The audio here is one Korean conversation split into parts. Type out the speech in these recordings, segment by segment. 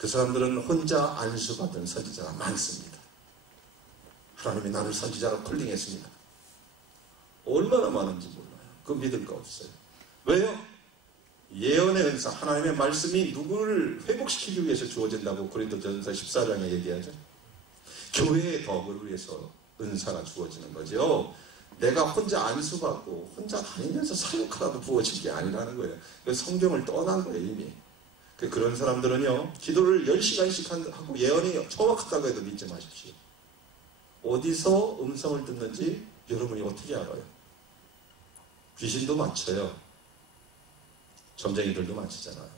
그 사람들은 혼자 안수받은 선지자가 많습니다. 하나님이 나를 선지자로 콜링했습니다. 얼마나 많은지 몰라요. 그거 믿을 거 없어요. 왜요? 예언의 은사, 하나님의 말씀이 누구를 회복시키기 위해서 주어진다고 고린도전서 14장에 얘기하죠. 교회의 덕을 위해서 은사가 주어지는 거죠. 내가 혼자 안수받고 혼자 다니면서 사역하라고 부어진 게 아니라는 거예요. 성경을 떠난 거예요, 이미. 그런 사람들은요, 기도를 10시간씩 하고 예언이 정확하다고 해도 믿지 마십시오. 어디서 음성을 듣는지 여러분이 어떻게 알아요? 귀신도 맞춰요. 점쟁이들도 맞추잖아요.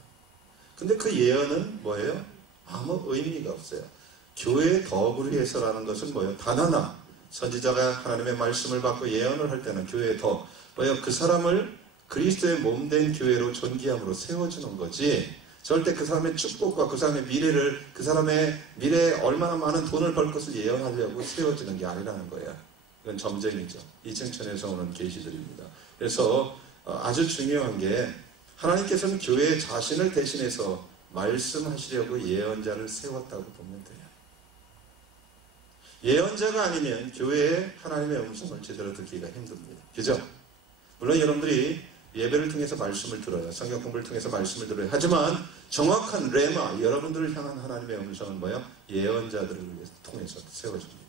근데 그 예언은 뭐예요? 아무 의미가 없어요. 교회의 덕을 위해서라는 것은 뭐예요? 단 하나, 선지자가 하나님의 말씀을 받고 예언을 할 때는 교회의 덕, 뭐예요? 그 사람을 그리스도의 몸된 교회로 존귀함으로 세워주는 거지, 절대 그 사람의 축복과 그 사람의 미래를, 그 사람의 미래에 얼마나 많은 돈을 벌 것을 예언하려고 세워지는 게 아니라는 거예요. 이건 점쟁이죠. 이층천에서 오는 계시들입니다. 그래서 아주 중요한 게, 하나님께서는 교회 자신을 대신해서 말씀하시려고 예언자를 세웠다고 보면 돼요. 예언자가 아니면 교회에 하나님의 음성을 제대로 듣기가 힘듭니다. 그죠? 물론 여러분들이 예배를 통해서 말씀을 들어요. 성경 공부를 통해서 말씀을 들어요. 하지만 정확한 레마, 여러분들을 향한 하나님의 음성은 뭐예요? 예언자들을 통해서 세워줍니다.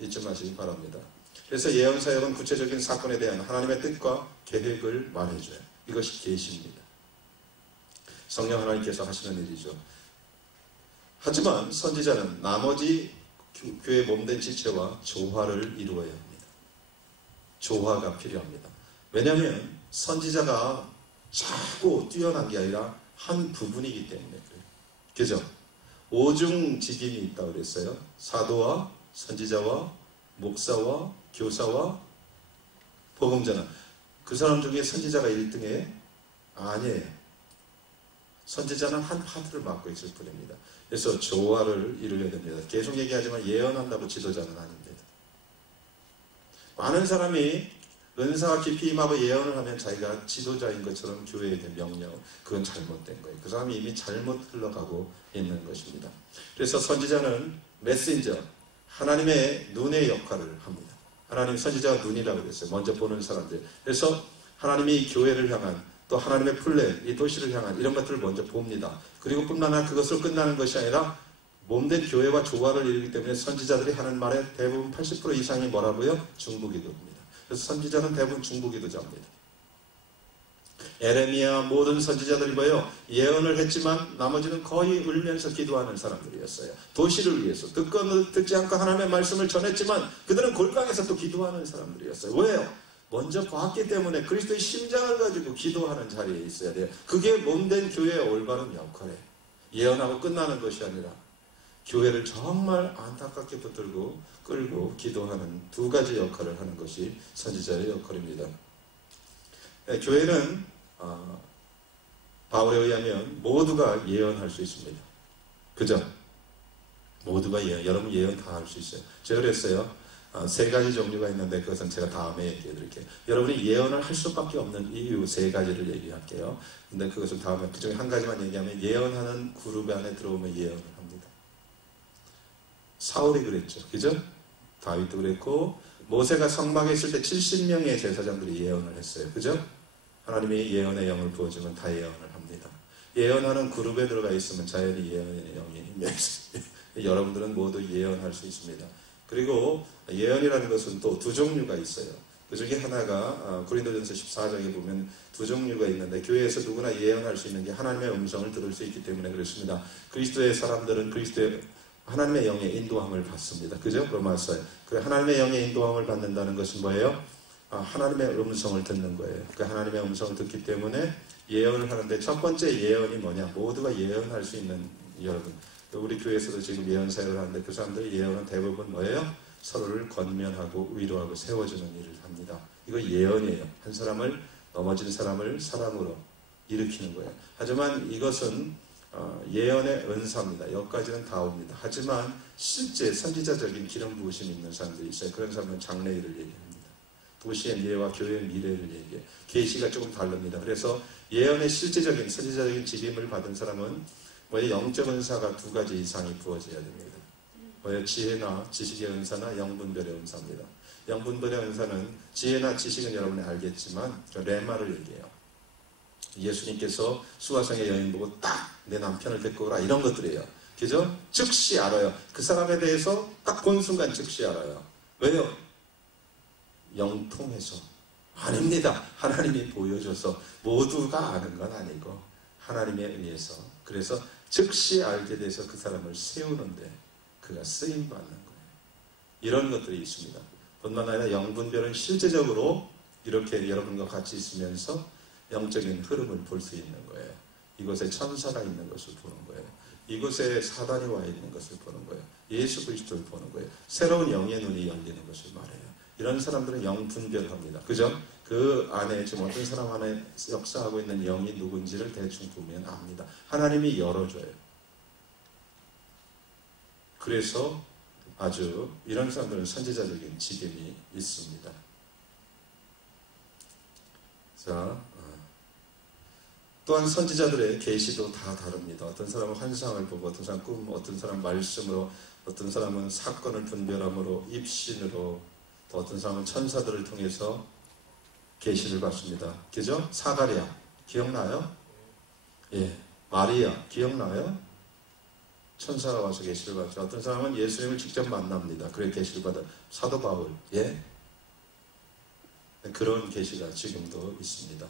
잊지 마시기 바랍니다. 그래서 예언 사역은 구체적인 사건에 대한 하나님의 뜻과 계획을 말해줘요. 이것이 계시입니다. 성령 하나님께서 하시는 일이죠. 하지만 선지자는 나머지 교회 몸된 지체와 조화를 이루어야 합니다. 조화가 필요합니다. 왜냐하면 선지자가 작고 뛰어난 게 아니라 한 부분이기 때문에 그래요. 그죠? 오중직임이 있다고 그랬어요. 사도와 선지자와 목사와 교사와 복음자는, 그 사람 중에 선지자가 1등에 아니에요. 선지자는 한 파트를 맡고 있을 뿐입니다. 그래서 조화를 이루어야 됩니다. 계속 얘기하지만 예언한다고 지도자는 아닙니다. 많은 사람이 은사가 깊이 임하고 예언을 하면 자기가 지도자인 것처럼 교회에 대한 명령, 그건 잘못된 거예요. 그 사람이 이미 잘못 흘러가고 있는 것입니다. 그래서 선지자는 메신저, 하나님의 눈의 역할을 합니다. 하나님, 선지자가 눈이라고 그랬어요. 먼저 보는 사람들. 그래서 하나님이 교회를 향한, 또 하나님의 플랜, 이 도시를 향한 이런 것들을 먼저 봅니다. 그리고 뿐만 아니라 그것으로 끝나는 것이 아니라 몸된 교회와 조화를 이루기 때문에 선지자들이 하는 말의 대부분 80% 이상이 뭐라고요? 중보기도입니다. 그래서 선지자는 대부분 중보기도자입니다. 에레미야, 모든 선지자들이 뭐예요? 예언을 했지만 나머지는 거의 울면서 기도하는 사람들이었어요. 도시를 위해서 듣지 않고 하나님의 말씀을 전했지만 그들은 골방에서 또 기도하는 사람들이었어요. 왜요? 먼저 봤기 때문에 그리스도의 심장을 가지고 기도하는 자리에 있어야 돼요. 그게 몸된 교회의 올바른 역할이에요. 예언하고 끝나는 것이 아니라 교회를 정말 안타깝게 붙들고 끌고 기도하는 두 가지 역할을 하는 것이 선지자의 역할입니다. 네, 교회는 바울에 의하면 모두가 예언할 수 있습니다. 그죠? 모두가 여러분 예언 다 할 수 있어요. 제가 그랬어요. 3가지 종류가 있는데 그것은 제가 다음에 얘기해 드릴게요. 여러분이 예언을 할 수밖에 없는 이유 3가지를 얘기할게요. 근데 그것을 다음에, 그 중에 한 가지만 얘기하면, 예언하는 그룹 안에 들어오면 예언을 합니다. 사울이 그랬죠. 그죠? 다윗도 그랬고, 모세가 성막에 있을 때 70명의 제사장들이 예언을 했어요. 그죠? 하나님이 예언의 영을 부어주면 다 예언을 합니다. 예언하는 그룹에 들어가 있으면 자연히 예언의 영이 힘이 있습니다. 여러분들은 모두 예언할 수 있습니다. 그리고 예언이라는 것은 또 2종류가 있어요. 그 중에 하나가 고린도전서 14장에 보면 2종류가 있는데, 교회에서 누구나 예언할 수 있는 게 하나님의 음성을 들을 수 있기 때문에 그렇습니다. 그리스도의 사람들은 그리스도의 하나님의 영의 인도함을 받습니다. 그죠? 로마서에. 그 하나님의 영의 인도함을 받는다는 것은 뭐예요? 하나님의 음성을 듣는 거예요. 그 하나님의 음성을 듣기 때문에 예언을 하는데, 첫 번째 예언이 뭐냐? 모두가 예언할 수 있는, 여러분, 우리 교회에서도 지금 예언 사역을 하는데 그 사람들의 예언은 대부분 뭐예요? 서로를 권면하고 위로하고 세워주는 일을 합니다. 이거 예언이에요. 한 사람을, 넘어진 사람을 사랑으로 일으키는 거예요. 하지만 이것은 예언의 은사입니다. 여기까지는 다 옵니다. 하지만 실제 선지자적인 기름 부으심이 있는 사람들이 있어요. 그런 사람은 장래일을 얘기합니다. 도시의 미래와 교회의 미래를 얘기해요. 계시가 조금 다릅니다. 그래서 예언의 실제적인 선지자적인 지림을 받은 사람은 뭐예요? 영적 은사가 두 가지 이상이 부어져야 됩니다. 뭐예요? 지혜나 지식의 은사나 영분별의 은사입니다. 영분별의 은사는 지혜나 지식은 여러분이 알겠지만 레마를 얘기해요. 예수님께서 수가성의 여인 보고 딱 내 남편을 데리고 오라 이런 것들이에요. 그죠? 즉시 알아요. 그 사람에 대해서 딱 본 순간 즉시 알아요. 왜요? 영통해서. 아닙니다. 하나님이 보여줘서 모두가 아는 건 아니고 하나님에 의해서. 그래서 즉시 알게 돼서 그 사람을 세우는데 그가 쓰임받는 거예요. 이런 것들이 있습니다. 뿐만 아니라 영분별은 실제적으로 이렇게 여러분과 같이 있으면서 영적인 흐름을 볼 수 있는 거예요. 이곳에 천사가 있는 것을 보는 거예요. 이곳에 사단이 와 있는 것을 보는 거예요. 예수 그리스도를 보는 거예요. 새로운 영의 눈이 열리는 것을 말해요. 이런 사람들은 영분별합니다. 그죠? 그 안에 지금 어떤 사람 안에 역사하고 있는 영이 누군지를 대충 보면 압니다. 하나님이 열어줘요. 그래서 아주 이런 사람들은 선지자적인 지경이 있습니다. 자, 또한 선지자들의 계시도 다 다릅니다. 어떤 사람은 환상을 보고, 어떤 사람은 꿈, 어떤 사람은 말씀으로, 어떤 사람은 사건을 분별함으로, 입신으로, 또 어떤 사람은 천사들을 통해서 계시를 받습니다. 그죠? 사가랴 기억나요? 예, 마리아 기억나요? 천사가 와서 계시를 받죠. 어떤 사람은 예수님을 직접 만납니다. 그래 계시를 받아. 사도 바울, 예, 그런 계시가 지금도 있습니다.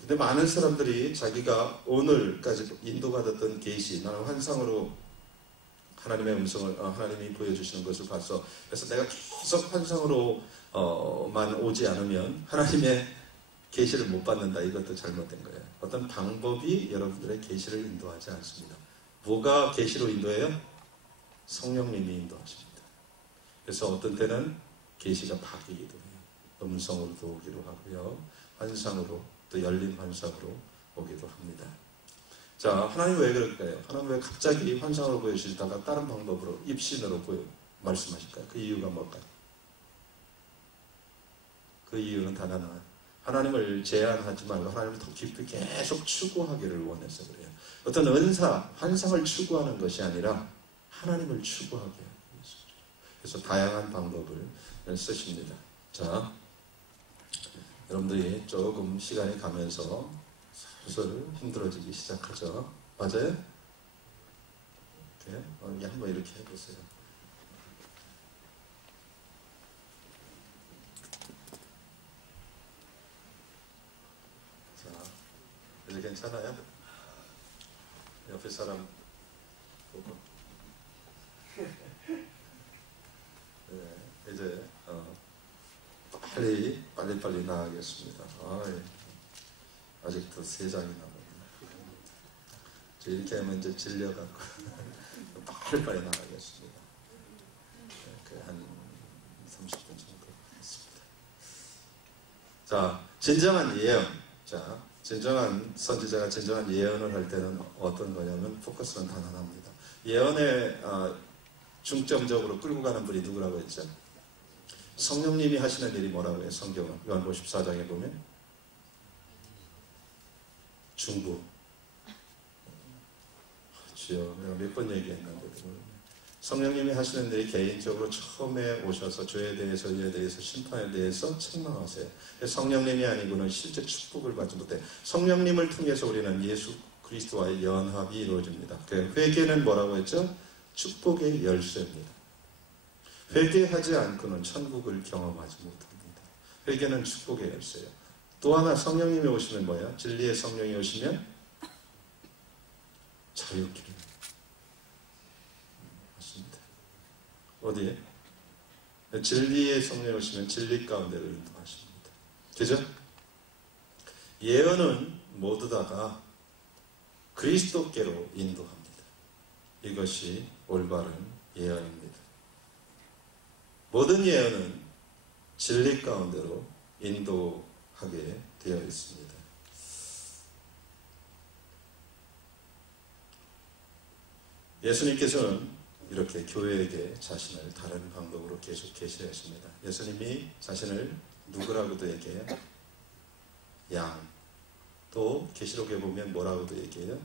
근데 많은 사람들이 자기가 오늘까지 인도받았던 계시, 나는 환상으로 하나님의 음성을 하나님이 보여주시는 것을 봤어. 그래서 내가 계속 환상으로만 오지 않으면 하나님의 계시를 못 받는다. 이것도 잘못된 거예요. 어떤 방법이 여러분들의 계시를 인도하지 않습니다. 뭐가 계시로 인도해요? 성령님이 인도하십니다. 그래서 어떤 때는 계시가 바뀌기도 해요. 음성으로도 오기도 하고요. 환상으로 또 열린 환상으로 오기도 합니다. 자, 하나님 왜 그럴까요? 하나님 왜 갑자기 환상으로 보여주시다가 다른 방법으로 입신으로 말씀하실까요? 그 이유가 뭘까요? 그 이유는 단 하나. 하나님을 제한하지 말고 하나님을 더 깊이 계속 추구하기를 원해서 그래요. 어떤 은사, 환상을 추구하는 것이 아니라 하나님을 추구하게 하기 위해서 그래요. 그래서 다양한 방법을 쓰십니다. 자, 여러분들이 조금 시간이 가면서 슬슬 힘들어지기 시작하죠. 맞아요? 이렇게 한번 이렇게 해보세요. 자, 이제 괜찮아요? 옆에 사람 보고. 네, 이제 빨리 나가겠습니다. 아직도 3장이 남았네요. 이렇게 하면 이제 질려갖고 빨리 나가겠습니다. 한 30분 정도 했습니다. 자, 진정한 예언. 자, 진정한 선지자가 진정한 예언을 할 때는 어떤 거냐면 포커스는 단 하나입니다. 예언에 중점적으로 끌고 가는 분이 누구라고 했죠? 성령님이 하시는 일이 뭐라고 해요? 성경은 요한복음 14장에 보면 중보. 주여, 내가 몇 번 얘기했는데도 성령님이 하시는 일이 개인적으로 처음에 오셔서 죄에 대해서, 의에 대해서, 심판에 대해서 책망하세요. 성령님이 아니고는 실제 축복을 받지 못해. 성령님을 통해서 우리는 예수 그리스도와의 연합이 이루어집니다. 회개는 뭐라고 했죠? 축복의 열쇠입니다. 회개하지 않고는 천국을 경험하지 못합니다. 회개는 축복의 열쇠예요. 또 하나 성령님이 오시면 뭐예요? 진리의 성령이 오시면 자유케 맞습니다. 어디에? 진리의 성령이 오시면 진리 가운데로 인도하십니다. 그죠? 예언은 모두 다가 그리스도께로 인도합니다. 이것이 올바른 예언입니다. 모든 예언은 진리 가운데로 인도하게 되어 있습니다. 예수님께서는 이렇게 교회에게 자신을 다른 방법으로 계속 계시하십니다. 예수님이 자신을 누구라고도 얘기해요? 양, 또 계시록에 보면 뭐라고도 얘기해요?